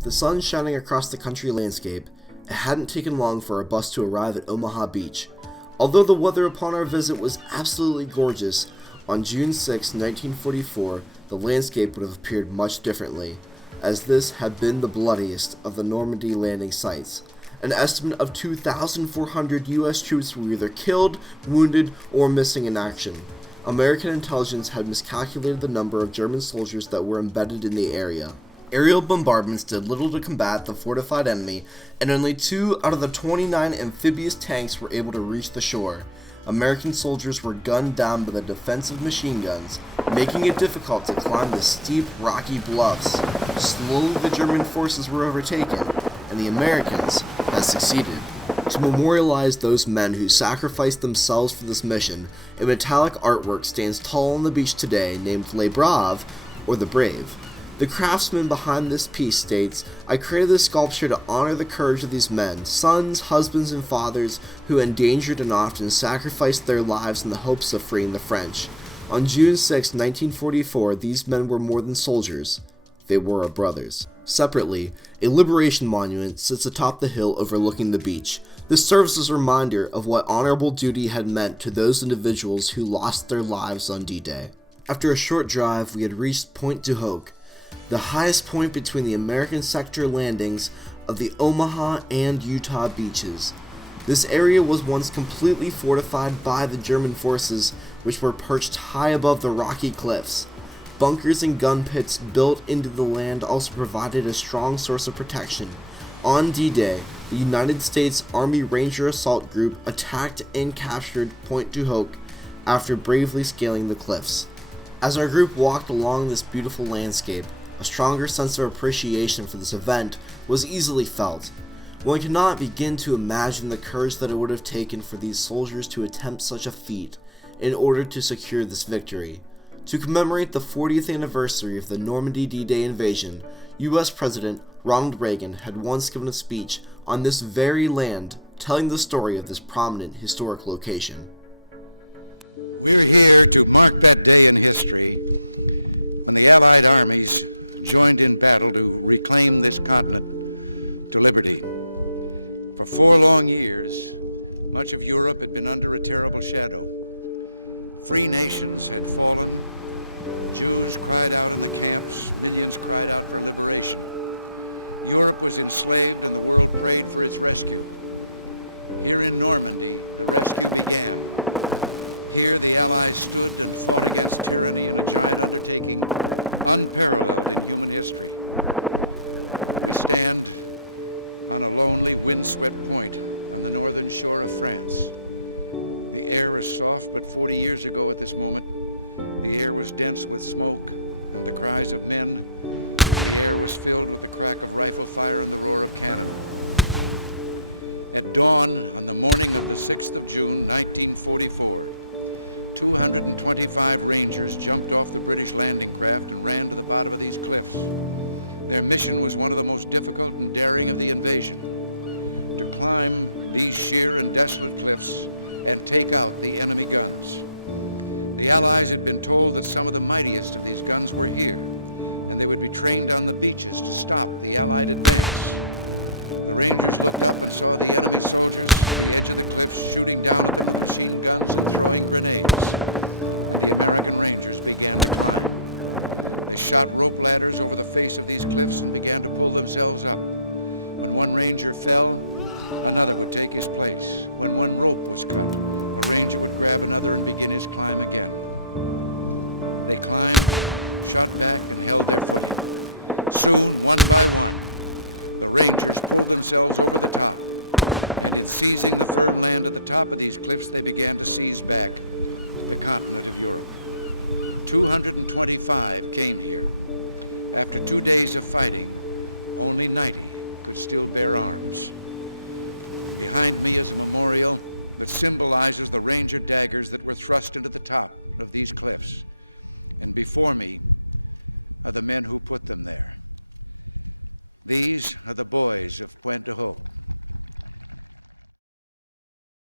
With the sun shining across the country landscape, it hadn't taken long for our bus to arrive at Omaha Beach. Although the weather upon our visit was absolutely gorgeous, on June 6, 1944, the landscape would have appeared much differently, as this had been the bloodiest of the Normandy landing sites. An estimate of 2,400 U.S. troops were either killed, wounded, or missing in action. American intelligence had miscalculated the number of German soldiers that were embedded in the area. Aerial bombardments did little to combat the fortified enemy, and only 2 out of the 29 amphibious tanks were able to reach the shore. American soldiers were gunned down by the defensive machine guns, making it difficult to climb the steep, rocky bluffs. Slowly the German forces were overtaken, and the Americans had succeeded. To memorialize those men who sacrificed themselves for this mission, a metallic artwork stands tall on the beach today named Les Braves, or the Brave. The craftsman behind this piece states, "I created this sculpture to honor the courage of these men, sons, husbands, and fathers who endangered and often sacrificed their lives in the hopes of freeing the French. On June 6, 1944, these men were more than soldiers. They were our brothers." Separately, a liberation monument sits atop the hill overlooking the beach. This serves as a reminder of what honorable duty had meant to those individuals who lost their lives on D-Day. After a short drive, we had reached Pointe Du Hoc, the highest point between the American sector landings of the Omaha and Utah beaches. This area was once completely fortified by the German forces, which were perched high above the rocky cliffs. Bunkers and gun pits built into the land also provided a strong source of protection. On D-Day, the United States Army Ranger Assault Group attacked and captured Pointe Du Hoc after bravely scaling the cliffs. As our group walked along this beautiful landscape, a stronger sense of appreciation for this event was easily felt. One cannot begin to imagine the courage that it would have taken for these soldiers to attempt such a feat in order to secure this victory. To commemorate the 40th anniversary of the Normandy D-Day invasion, U.S. President Ronald Reagan had once given a speech on this very land telling the story of this prominent historic location. We're here to mark that day in history when the Allied armies joined in battle to reclaim this continent to liberty. For 4 long years, much of Europe had been under a terrible shadow. Free nations had fallen. Jews cried out in the camps. Millions cried out for liberation. Europe was enslaved and the world prayed for its rescue. Here in Normandy, the rescue began. Here the Allies stood and fought against tyranny in a giant undertaking unparalleled in human history. We stand on a lonely, windswept point on the northern shore of France. The air is soft, but 40 years ago at this moment, the air was dense with smoke and the cries of men. The air was filled with the crack of rifle fire and the roar of cannon. At dawn on the morning of the 6th of June, 1944, 225 Rangers jumped off the British landing craft and ran to the bottom of these cliffs. Their mission was one of the most difficult and daring of the invasion: to climb these sheer and desolate cliffs and take out the enemy guns. The Allies had been told that some of the mightiest of these guns were here, and they would be trained on the beaches to stop the Allied advance. The Rangers looked up and saw the enemy soldiers at the edge of the cliffs shooting down at them with machine guns and throwing grenades, and the American Rangers began to climb. They shot rope ladders over the face of these cliffs and began to pull themselves up. When one Ranger fell, another would take his place. When one rope was cut, a Ranger would grab another and begin his climb again. They climbed, shot back, and held their footing. Soon, one by one, the Rangers pulled themselves over the top, and in seizing the firm land at the top of these cliffs, they began to seize back the continent of Europe. 225 came here. After 2 days of fighting, only 90 could still bear arms. Behind me is a memorial that symbolizes the Ranger daggers that were thrust into the top of these cliffs. And before me are the men who put them there. These are the boys of Pointe Du Hoc.